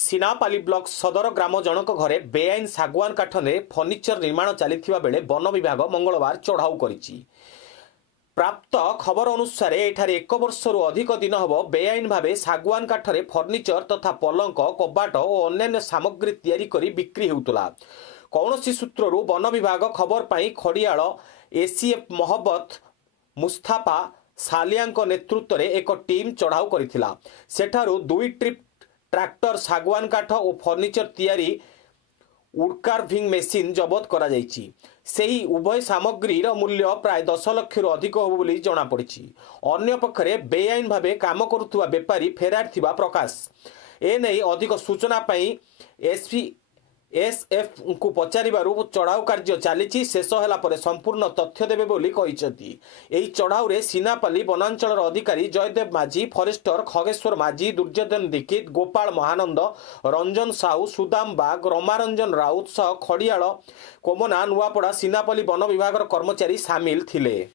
Sinapali block सदर ग्राम जनक घरे बेआईन सागुआन काठ ने फर्निचर निर्माण चलता बेले वन विभाग मंगलवार चढ़ाऊ करिछि। प्राप्त खबर अनुसार एठारे 1 वर्षरू अधिक दिन हम बेआईन भावे सागुआन काठरे फर्निचर तथा पलंक कबाट और अन्य सामग्री तैयारी करी बिक्री हेउतला। कौनसी सूत्ररू वन विभाग खबर पाई खड़ियाल एसीएफ मोहब्बत मुस्ताफा सालियाଙ୍କ नेतृत्व एक टीम चढ़ाऊ करिथिला। सेठारू 2 ट्रिप ट्रैक्टर सागुआन काठ और फर्निचर तैयारी वुडकार्विंग मेसीन जबत करा जायछि। सेही उभय सामग्री मूल्य प्राय 10 लाख रु अधिक हो बोली जणा पड़िछि। अन्य पक्षरे बेआईन भावे काम करुवा बेपारी फेरार थिबा प्रकाश। एने अधिक सूचना पाई एसएफ को पचारिबारु चढ़ाऊ कार्य चली शेष होला परे संपूर्ण तथ्य देबे बोली कहिसथि। एही चढ़ाऊ रे सीनापाली वनांचल अधिकारी जयदेव माझी, फरेस्टर खगेश्वर माझी, दुर्योधन दीक्षित, गोपाल महानंद, रंजन साहू, सुदाम बाग, रमारंजन राउत सह खड़ियाल कोमना नुआपड़ा सीनापाली वन विभाग कर्मचारी सामिल थिले।